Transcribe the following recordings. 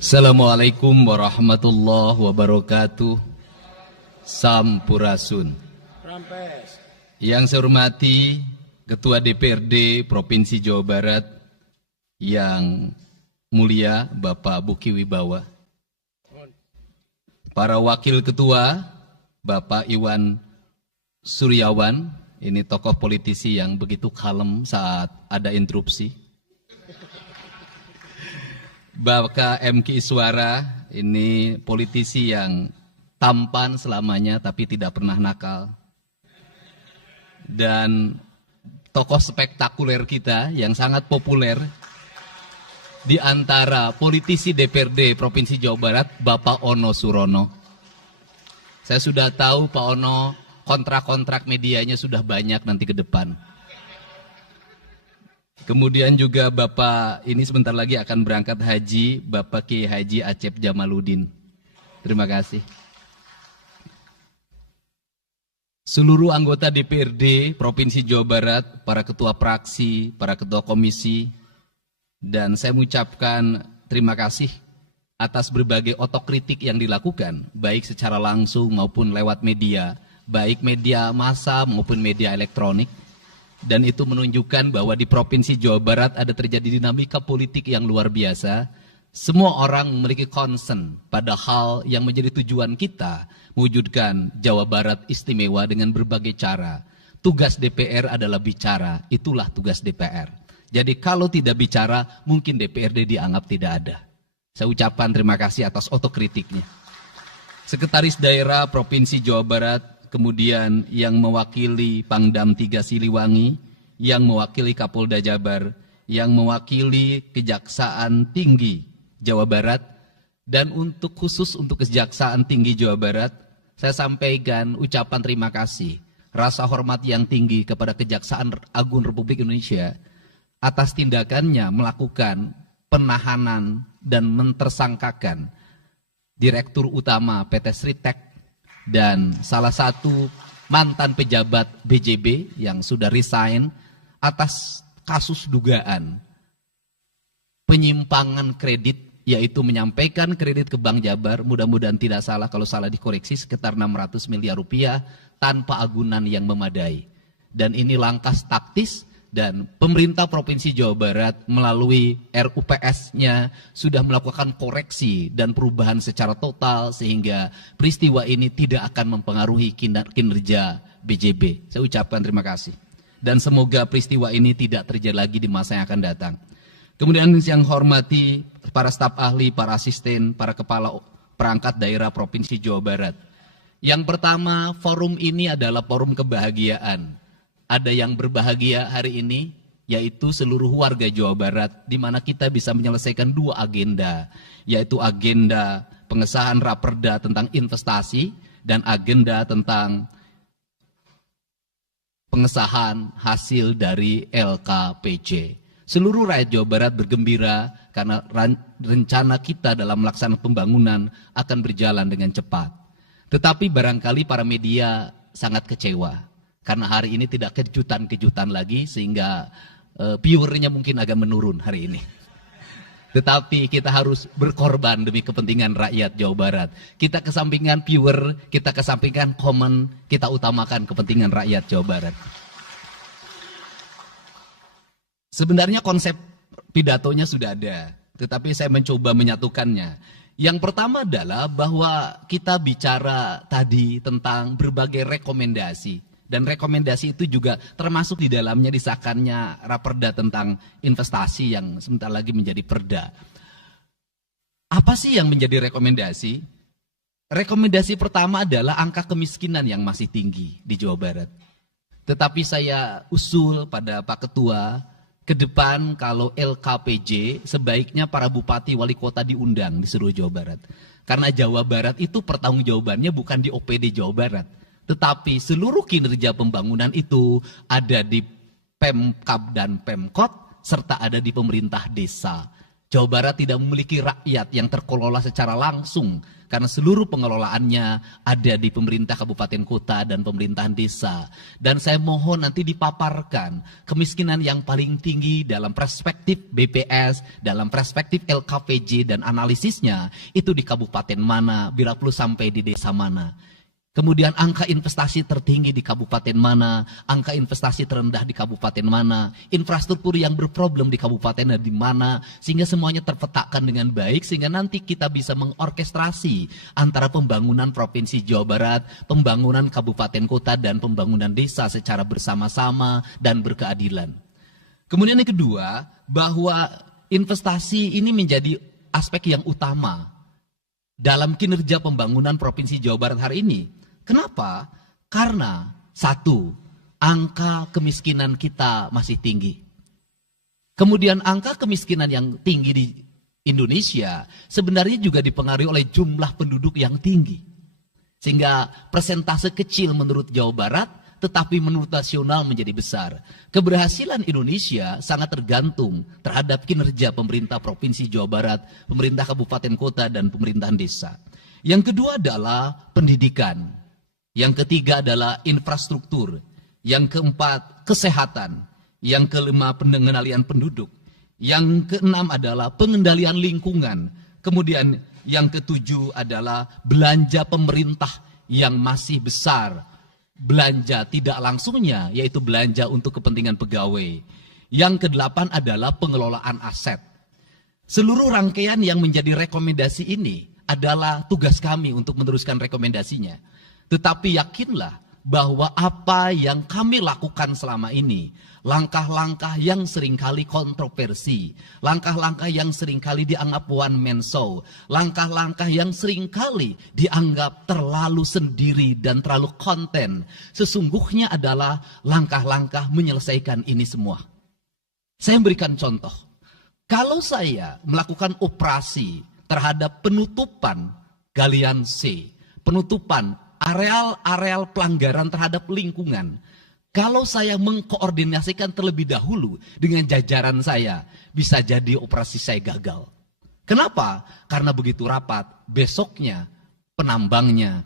Assalamualaikum warahmatullahi wabarakatuh. Sampurasun. Rampes. Yang saya hormati Ketua DPRD Provinsi Jawa Barat yang mulia Bapak Buki Wibawa, para wakil ketua Bapak Iwan Suryawan, ini tokoh politisi yang begitu kalem saat ada interupsi. Bapak MK Iswara, ini politisi yang tampan selamanya tapi tidak pernah nakal. Dan tokoh spektakuler kita yang sangat populer di antara politisi DPRD Provinsi Jawa Barat, Bapak Ono Surono. Saya sudah tahu Pak Ono kontrak-kontrak medianya sudah banyak nanti ke depan. Kemudian juga Bapak ini sebentar lagi akan berangkat haji, Bapak Kiai Haji Acep Jamaluddin. Terima kasih. Seluruh anggota DPRD Provinsi Jawa Barat, para ketua praksi, para ketua komisi, dan saya mengucapkan terima kasih atas berbagai otokritik yang dilakukan, baik secara langsung maupun lewat media, baik media massa maupun media elektronik. Dan itu menunjukkan bahwa di Provinsi Jawa Barat ada terjadi dinamika politik yang luar biasa. Semua orang memiliki concern pada hal yang menjadi tujuan kita, mewujudkan Jawa Barat istimewa dengan berbagai cara. Tugas DPR adalah bicara, itulah tugas DPR. Jadi kalau tidak bicara, mungkin DPRD dianggap tidak ada. Saya ucapkan terima kasih atas otokritiknya. Sekretaris Daerah Provinsi Jawa Barat, kemudian yang mewakili Pangdam 3 Siliwangi, yang mewakili Kapolda Jabar, yang mewakili Kejaksaan Tinggi Jawa Barat, dan khusus untuk Kejaksaan Tinggi Jawa Barat, saya sampaikan ucapan terima kasih, rasa hormat yang tinggi kepada Kejaksaan Agung Republik Indonesia atas tindakannya melakukan penahanan dan mentersangkakan Direktur Utama PT Sritek dan salah satu mantan pejabat BJB yang sudah resign atas kasus dugaan penyimpangan kredit, yaitu menyampaikan kredit ke Bank Jabar, mudah-mudahan tidak salah, kalau salah dikoreksi, sekitar 600 miliar rupiah tanpa agunan yang memadai. Dan ini langkah taktis, dan pemerintah Provinsi Jawa Barat melalui RUPS-nya sudah melakukan koreksi dan perubahan secara total sehingga peristiwa ini tidak akan mempengaruhi kinerja BJB. Saya ucapkan terima kasih. Dan semoga peristiwa ini tidak terjadi lagi di masa yang akan datang. Kemudian yang hormati para staf ahli, para asisten, para kepala perangkat daerah Provinsi Jawa Barat. Yang pertama, forum ini adalah forum kebahagiaan. Ada yang berbahagia hari ini, yaitu seluruh warga Jawa Barat, di mana kita bisa menyelesaikan dua agenda, yaitu agenda pengesahan Raperda tentang investasi dan agenda tentang pengesahan hasil dari LKPJ. Seluruh rakyat Jawa Barat bergembira karena rencana kita dalam melaksanakan pembangunan akan berjalan dengan cepat. Tetapi barangkali para media sangat kecewa. Karena hari ini tidak kejutan-kejutan lagi sehingga viewernya mungkin agak menurun hari ini. Tetapi kita harus berkorban demi kepentingan rakyat Jawa Barat. Kita kesampingkan viewer, kita kesampingkan komen, kita utamakan kepentingan rakyat Jawa Barat. Sebenarnya konsep pidatonya sudah ada, tetapi saya mencoba menyatukannya. Yang pertama adalah bahwa kita bicara tadi tentang berbagai rekomendasi. Dan rekomendasi itu juga termasuk di dalamnya disahkannya Raperda tentang investasi yang sebentar lagi menjadi perda. Apa sih yang menjadi rekomendasi? Rekomendasi pertama adalah angka kemiskinan yang masih tinggi di Jawa Barat. Tetapi saya usul pada Pak Ketua, ke depan kalau LKPJ sebaiknya para bupati wali kota diundang di seluruh Jawa Barat. Karena Jawa Barat itu pertanggungjawabannya bukan di OPD Jawa Barat. Tetapi seluruh kinerja pembangunan itu ada di Pemkab dan Pemkot, serta ada di pemerintah desa. Jawa Barat tidak memiliki rakyat yang terkelola secara langsung karena seluruh pengelolaannya ada di pemerintah kabupaten kota dan pemerintahan desa. Dan saya mohon nanti dipaparkan kemiskinan yang paling tinggi dalam perspektif BPS, dalam perspektif LKPJ dan analisisnya itu di kabupaten mana, bila perlu sampai di desa mana. Kemudian angka investasi tertinggi di kabupaten mana, angka investasi terendah di kabupaten mana, infrastruktur yang berproblem di kabupaten di mana, sehingga semuanya terpetakan dengan baik, sehingga nanti kita bisa mengorkestrasi antara pembangunan Provinsi Jawa Barat, pembangunan kabupaten kota, dan pembangunan desa secara bersama-sama dan berkeadilan. Kemudian yang kedua, bahwa investasi ini menjadi aspek yang utama dalam kinerja pembangunan Provinsi Jawa Barat hari ini. Kenapa? Karena satu, angka kemiskinan kita masih tinggi. Kemudian angka kemiskinan yang tinggi di Indonesia sebenarnya juga dipengaruhi oleh jumlah penduduk yang tinggi. Sehingga persentase kecil menurut Jawa Barat, tetapi menurut nasional menjadi besar. Keberhasilan Indonesia sangat tergantung terhadap kinerja pemerintah Provinsi Jawa Barat, pemerintah kabupaten kota, dan pemerintahan desa. Yang kedua adalah pendidikan. Yang ketiga adalah infrastruktur. Yang keempat, kesehatan. Yang kelima, pengendalian penduduk. Yang keenam adalah pengendalian lingkungan. Kemudian yang ketujuh adalah belanja pemerintah yang masih besar. Belanja tidak langsungnya, yaitu belanja untuk kepentingan pegawai. Yang kedelapan adalah pengelolaan aset. Seluruh rangkaian yang menjadi rekomendasi ini adalah tugas kami untuk meneruskan rekomendasinya. Tetapi yakinlah bahwa apa yang kami lakukan selama ini, langkah-langkah yang seringkali kontroversi, langkah-langkah yang seringkali dianggap one man show, langkah-langkah yang seringkali dianggap terlalu sendiri dan terlalu konten, sesungguhnya adalah langkah-langkah menyelesaikan ini semua. Saya berikan contoh. Kalau saya melakukan operasi terhadap penutupan galian C, penutupan areal-areal pelanggaran terhadap lingkungan, kalau saya mengkoordinasikan terlebih dahulu dengan jajaran saya, bisa jadi operasi saya gagal. Kenapa? Karena begitu rapat, besoknya penambangnya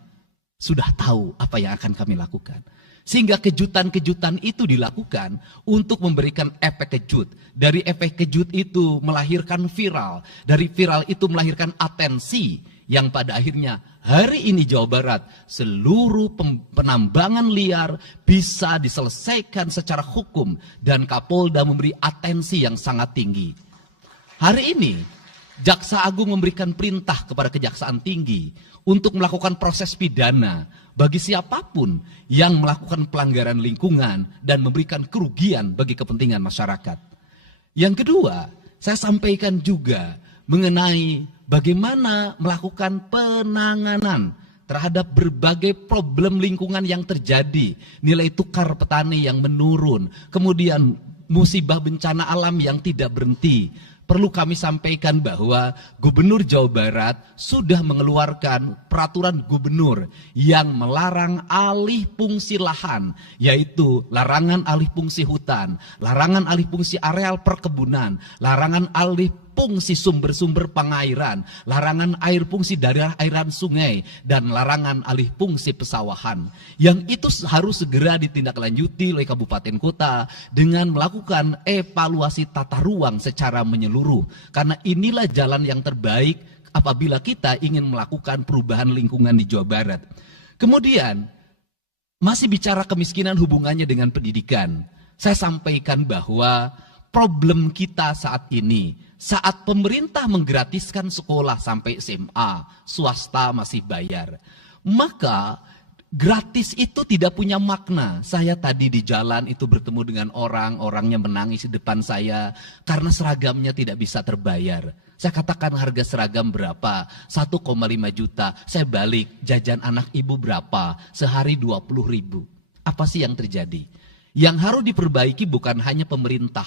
sudah tahu apa yang akan kami lakukan. Sehingga kejutan-kejutan itu dilakukan untuk memberikan efek kejut. Dari efek kejut itu melahirkan viral. Dari viral itu melahirkan atensi yang pada akhirnya hari ini Jawa Barat seluruh penambangan liar bisa diselesaikan secara hukum dan Kapolda memberi atensi yang sangat tinggi. Hari ini Jaksa Agung memberikan perintah kepada Kejaksaan Tinggi untuk melakukan proses pidana bagi siapapun yang melakukan pelanggaran lingkungan dan memberikan kerugian bagi kepentingan masyarakat. Yang kedua, saya sampaikan juga mengenai bagaimana melakukan penanganan terhadap berbagai problem lingkungan yang terjadi. Nilai tukar petani yang menurun, kemudian musibah bencana alam yang tidak berhenti. Perlu kami sampaikan bahwa Gubernur Jawa Barat sudah mengeluarkan peraturan gubernur yang melarang alih fungsi lahan, yaitu larangan alih fungsi hutan, larangan alih fungsi areal perkebunan, larangan alih fungsi sumber-sumber pengairan, larangan air fungsi daerah airan sungai, dan larangan alih fungsi pesawahan. Yang itu harus segera ditindaklanjuti oleh kabupaten kota dengan melakukan evaluasi tata ruang secara menyeluruh. Karena inilah jalan yang terbaik apabila kita ingin melakukan perubahan lingkungan di Jawa Barat. Kemudian, masih bicara kemiskinan hubungannya dengan pendidikan. Saya sampaikan bahwa problem kita saat ini, saat pemerintah menggratiskan sekolah sampai SMA, swasta masih bayar. Maka gratis itu tidak punya makna. Saya tadi di jalan itu bertemu dengan orangnya menangis di depan saya karena seragamnya tidak bisa terbayar. Saya katakan harga seragam berapa? 1,5 juta. Saya balik, jajan anak ibu berapa? Sehari 20.000. Apa sih yang terjadi? Yang harus diperbaiki bukan hanya pemerintah,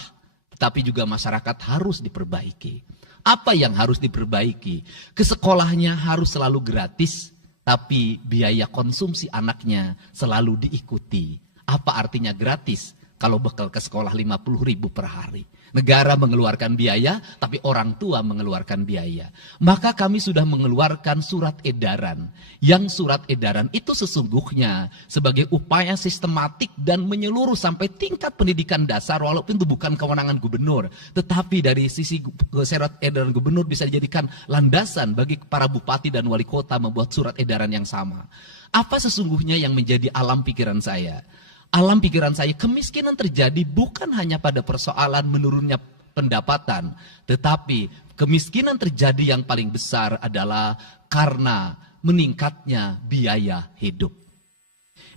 tapi juga masyarakat harus diperbaiki. Apa yang harus diperbaiki? Ke sekolahnya harus selalu gratis, tapi biaya konsumsi anaknya selalu diikuti. Apa artinya gratis kalau bekal ke sekolah 50.000 per hari? Negara mengeluarkan biaya, tapi orang tua mengeluarkan biaya. Maka kami sudah mengeluarkan surat edaran. Yang surat edaran itu sesungguhnya sebagai upaya sistematik dan menyeluruh sampai tingkat pendidikan dasar, walaupun itu bukan kewenangan gubernur. Tetapi dari sisi surat edaran gubernur bisa dijadikan landasan bagi para bupati dan wali kota membuat surat edaran yang sama. Apa sesungguhnya yang menjadi alam pikiran saya? Alam pikiran saya, kemiskinan terjadi bukan hanya pada persoalan menurunnya pendapatan, tetapi kemiskinan terjadi yang paling besar adalah karena meningkatnya biaya hidup.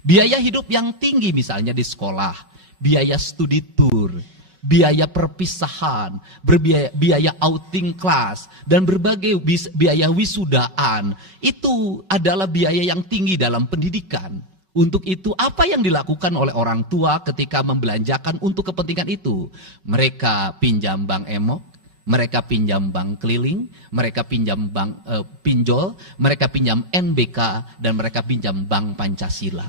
Biaya hidup yang tinggi misalnya di sekolah, biaya studi tour, biaya perpisahan, biaya outing kelas, dan berbagai biaya wisudaan, itu adalah biaya yang tinggi dalam pendidikan. Untuk itu, apa yang dilakukan oleh orang tua ketika membelanjakan untuk kepentingan itu? Mereka pinjam bank emok, mereka pinjam bank keliling, mereka pinjam bank pinjol, mereka pinjam NBK, dan mereka pinjam bank Pancasila.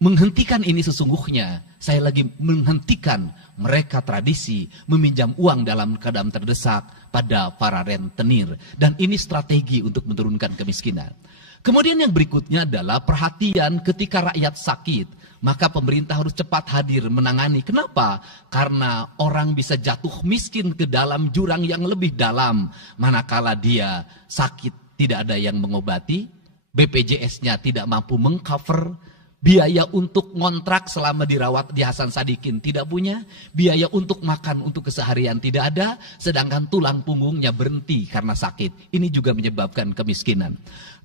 Menghentikan ini sesungguhnya, saya lagi menghentikan mereka tradisi meminjam uang dalam keadaan terdesak pada para rentenir. Dan ini strategi untuk menurunkan kemiskinan. Kemudian yang berikutnya adalah perhatian ketika rakyat sakit. Maka pemerintah harus cepat hadir menangani. Kenapa? Karena orang bisa jatuh miskin ke dalam jurang yang lebih dalam. Manakala dia sakit tidak ada yang mengobati, BPJS-nya tidak mampu mengcover, biaya untuk ngontrak selama dirawat di Hasan Sadikin tidak punya, biaya untuk makan untuk keseharian tidak ada, sedangkan tulang punggungnya berhenti karena sakit. Ini juga menyebabkan kemiskinan.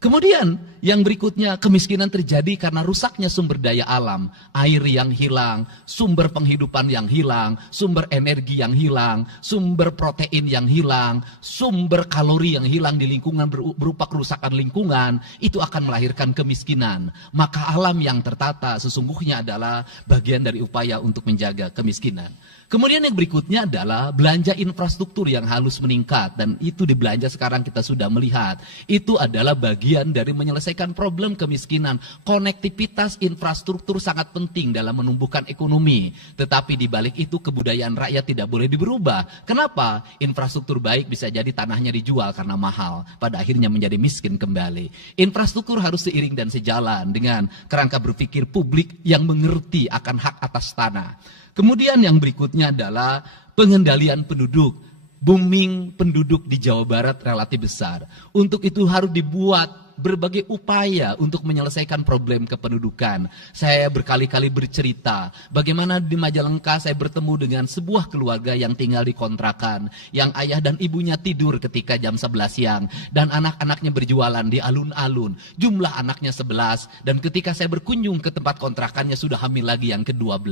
Kemudian yang berikutnya, kemiskinan terjadi karena rusaknya sumber daya alam, air yang hilang, sumber penghidupan yang hilang, sumber energi yang hilang, sumber protein yang hilang, sumber kalori yang hilang di lingkungan berupa kerusakan lingkungan, itu akan melahirkan kemiskinan. Maka alam yang tertata sesungguhnya adalah bagian dari upaya untuk menjaga kemiskinan. Kemudian yang berikutnya adalah belanja infrastruktur yang harus meningkat, dan itu di belanja sekarang kita sudah melihat. Itu adalah bagian dari menyelesaikan problem kemiskinan. Konektivitas infrastruktur sangat penting dalam menumbuhkan ekonomi, tetapi di balik itu kebudayaan rakyat tidak boleh diberubah. Kenapa? Infrastruktur baik bisa jadi tanahnya dijual karena mahal, pada akhirnya menjadi miskin kembali. Infrastruktur harus seiring dan sejalan dengan kerangka berpikir publik yang mengerti akan hak atas tanah. Kemudian yang berikutnya adalah pengendalian penduduk. Booming penduduk di Jawa Barat relatif besar. Untuk itu harus dibuat berbagai upaya untuk menyelesaikan problem kependudukan. Saya berkali-kali bercerita bagaimana di Majalengka saya bertemu dengan sebuah keluarga yang tinggal di kontrakan, yang ayah dan ibunya tidur ketika jam 11 siang dan anak-anaknya berjualan di alun-alun. Jumlah anaknya 11, dan ketika saya berkunjung ke tempat kontrakannya sudah hamil lagi yang ke-12.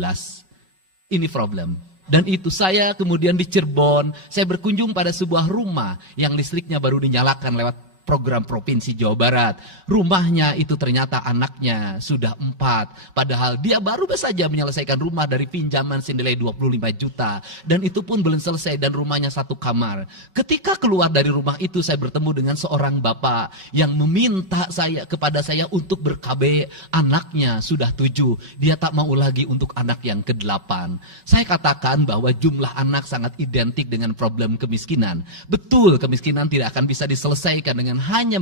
Ini problem. Dan itu saya kemudian di Cirebon, saya berkunjung pada sebuah rumah yang listriknya baru dinyalakan lewat program Provinsi Jawa Barat. Rumahnya itu ternyata anaknya sudah 4. Padahal dia baru saja menyelesaikan rumah dari pinjaman senilai 25 juta. Dan itu pun belum selesai dan rumahnya 1 kamar. Ketika keluar dari rumah itu saya bertemu dengan seorang bapak yang meminta kepada saya untuk ber-KB. Anaknya sudah 7. Dia tak mau lagi untuk anak yang ke-8. Saya katakan bahwa jumlah anak sangat identik dengan problem kemiskinan. Betul, kemiskinan tidak akan bisa diselesaikan dengan hanya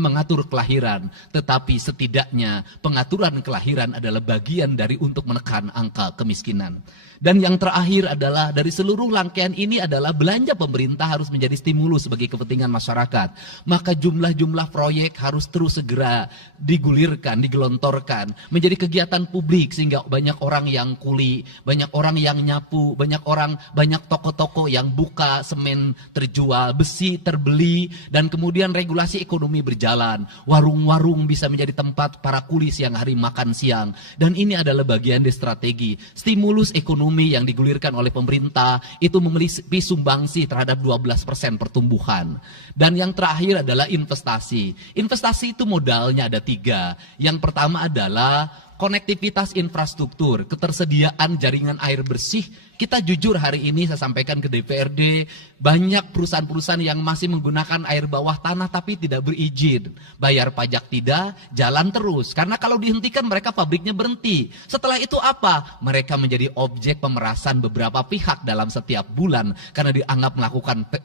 mengatur kelahiran, tetapi setidaknya pengaturan kelahiran adalah bagian dari untuk menekan angka kemiskinan. Dan yang terakhir adalah dari seluruh rangkaian ini adalah belanja pemerintah harus menjadi stimulus bagi kepentingan masyarakat. Maka jumlah-jumlah proyek harus terus segera digulirkan, digelontorkan menjadi kegiatan publik sehingga banyak orang yang kuli, banyak orang yang nyapu, banyak toko-toko yang buka, semen terjual, besi terbeli, dan kemudian regulasi ekonomi berjalan. Warung-warung bisa menjadi tempat para kuli siang hari makan siang. Dan ini adalah bagian dari strategi stimulus ekonomi yang digulirkan oleh pemerintah itu memiliki sumbangsi terhadap 12% pertumbuhan. Dan yang terakhir adalah investasi. Investasi itu modalnya ada 3. Yang pertama adalah konektivitas infrastruktur, ketersediaan jaringan air bersih Kita jujur hari ini saya sampaikan ke DPRD, banyak perusahaan-perusahaan yang masih menggunakan air bawah tanah tapi tidak berizin. Bayar pajak tidak, jalan terus. Karena kalau dihentikan mereka pabriknya berhenti. Setelah itu apa? Mereka menjadi objek pemerasan beberapa pihak dalam setiap bulan karena dianggap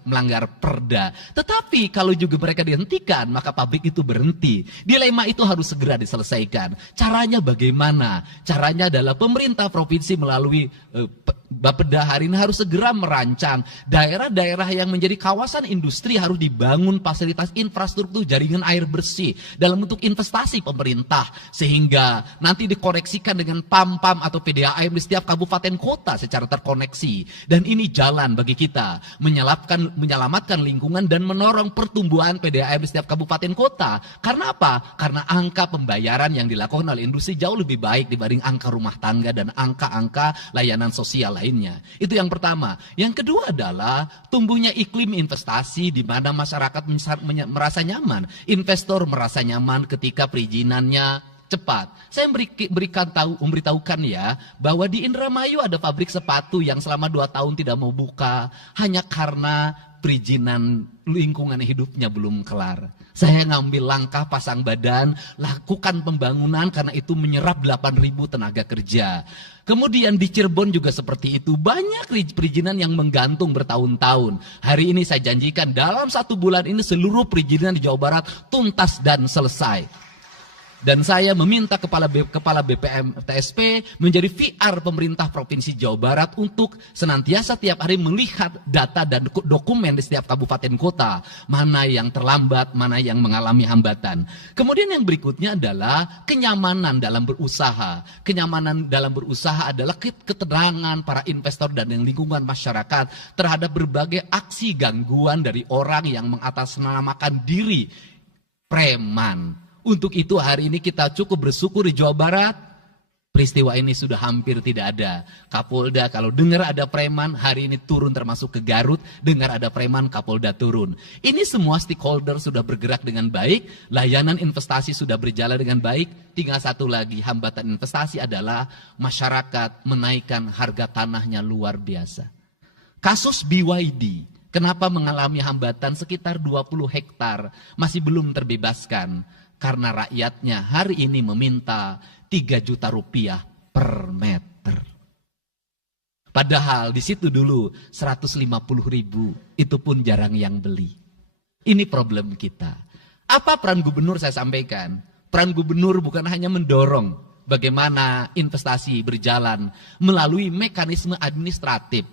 melanggar perda. Tetapi kalau juga mereka dihentikan, maka pabrik itu berhenti. Dilema itu harus segera diselesaikan. Caranya bagaimana? Caranya adalah pemerintah provinsi melalui Bapeda hari ini harus segera merancang daerah-daerah yang menjadi kawasan industri harus dibangun fasilitas infrastruktur jaringan air bersih dalam bentuk investasi pemerintah sehingga nanti dikoneksikan dengan PAM-PAM atau PDAM di setiap kabupaten kota secara terkoneksi. Dan ini jalan bagi kita menyelamatkan lingkungan dan menorong pertumbuhan PDAM di setiap kabupaten kota. Karena apa? Karena angka pembayaran yang dilakukan oleh industri jauh lebih baik dibanding angka rumah tangga dan angka-angka layanan sosial lainnya. Itu yang pertama. Yang kedua adalah tumbuhnya iklim investasi di mana masyarakat merasa nyaman. Investor merasa nyaman ketika perizinannya cepat. Saya memberitahukan ya bahwa di Indramayu ada pabrik sepatu yang selama 2 tahun tidak mau buka hanya karena perizinan lingkungan hidupnya belum kelar. Saya ngambil langkah pasang badan, lakukan pembangunan karena itu menyerap 8.000 tenaga kerja. Kemudian di Cirebon juga seperti itu, banyak perizinan yang menggantung bertahun-tahun. Hari ini saya janjikan dalam 1 bulan ini seluruh perizinan di Jawa Barat tuntas dan selesai. Dan saya meminta kepala BPM TSP menjadi VR pemerintah Provinsi Jawa Barat untuk senantiasa tiap hari melihat data dan dokumen di setiap kabupaten kota. Mana yang terlambat, mana yang mengalami hambatan. Kemudian yang berikutnya adalah kenyamanan dalam berusaha. Kenyamanan dalam berusaha adalah keterangan para investor dan lingkungan masyarakat terhadap berbagai aksi gangguan dari orang yang mengatasnamakan diri preman. Untuk itu hari ini kita cukup bersyukur di Jawa Barat, peristiwa ini sudah hampir tidak ada. Kapolda kalau dengar ada preman, hari ini turun termasuk ke Garut, dengar ada preman, Kapolda turun. Ini semua stakeholder sudah bergerak dengan baik, layanan investasi sudah berjalan dengan baik, tinggal satu lagi hambatan investasi adalah masyarakat menaikkan harga tanahnya luar biasa. Kasus BYD, kenapa mengalami hambatan sekitar 20 hektar, masih belum terbebaskan? Karena rakyatnya hari ini meminta 3 juta rupiah per meter. Padahal di situ dulu 150.000, itu pun jarang yang beli. Ini problem kita. Apa peran gubernur saya sampaikan? Peran gubernur bukan hanya mendorong bagaimana investasi berjalan melalui mekanisme administratif.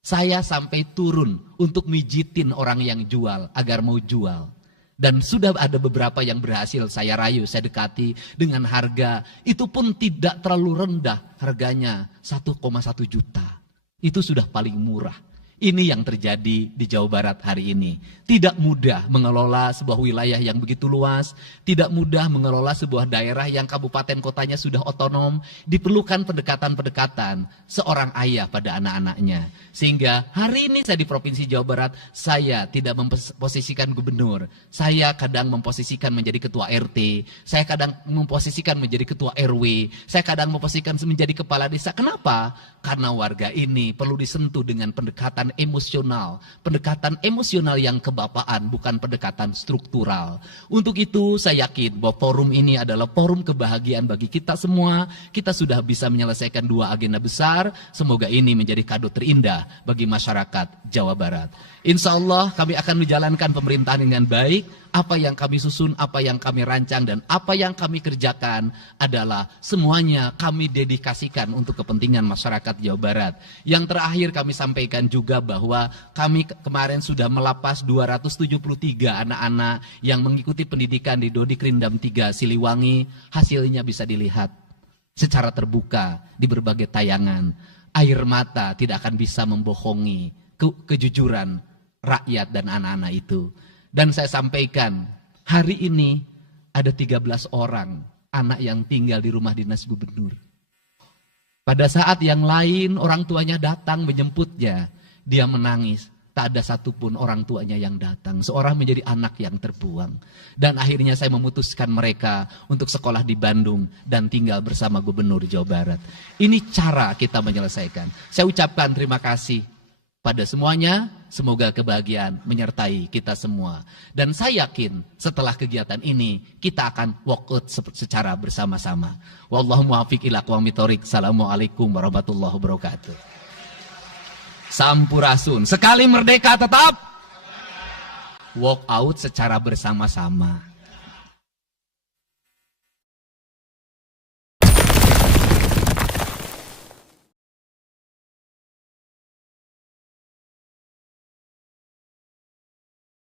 Saya sampai turun untuk mijitin orang yang jual agar mau jual. Dan sudah ada beberapa yang berhasil saya rayu, saya dekati dengan harga. Itu pun tidak terlalu rendah, harganya 1,1 juta. Itu sudah paling murah. Ini yang terjadi di Jawa Barat hari ini. Tidak mudah mengelola sebuah wilayah yang begitu luas. Tidak mudah mengelola sebuah daerah yang kabupaten kotanya sudah otonom. Diperlukan pendekatan-pendekatan seorang ayah pada anak-anaknya. Sehingga hari ini saya di Provinsi Jawa Barat, saya tidak memposisikan gubernur. Saya kadang memposisikan menjadi ketua RT. Saya kadang memposisikan menjadi ketua RW. Saya kadang memposisikan menjadi kepala desa. Kenapa? Karena warga ini perlu disentuh dengan pendekatan emosional. Pendekatan emosional yang kebapaan, bukan pendekatan struktural. Untuk itu saya yakin bahwa forum ini adalah forum kebahagiaan bagi kita semua. Kita sudah bisa menyelesaikan 2 agenda besar. Semoga ini menjadi kado terindah bagi masyarakat Jawa Barat. Insya Allah kami akan menjalankan pemerintahan dengan baik. Apa yang kami susun, apa yang kami rancang, dan apa yang kami kerjakan adalah semuanya kami dedikasikan untuk kepentingan masyarakat Jawa Barat. Yang terakhir kami sampaikan juga bahwa kami kemarin sudah melapas 273 anak-anak yang mengikuti pendidikan di Dodik Rindam 3 Siliwangi. Hasilnya bisa dilihat secara terbuka di berbagai tayangan. Air mata tidak akan bisa membohongi kejujuran rakyat dan anak-anak itu. Dan saya sampaikan, hari ini ada 13 orang anak yang tinggal di rumah dinas gubernur. Pada saat yang lain orang tuanya datang menjemputnya, dia menangis. tak ada satupun orang tuanya yang datang. Seorang menjadi anak yang terbuang. Dan akhirnya saya memutuskan mereka untuk sekolah di Bandung dan tinggal bersama Gubernur Jawa Barat. Ini cara kita menyelesaikan. Saya ucapkan terima kasih pada semuanya. Semoga kebahagiaan menyertai kita semua. Dan saya yakin setelah kegiatan ini kita akan walk out secara bersama-sama. Wallahu muwaffiq ila aqwamit thoriq. Assalamualaikum warahmatullahi wabarakatuh. Sampurasun. Sekali merdeka tetap walk out secara bersama-sama.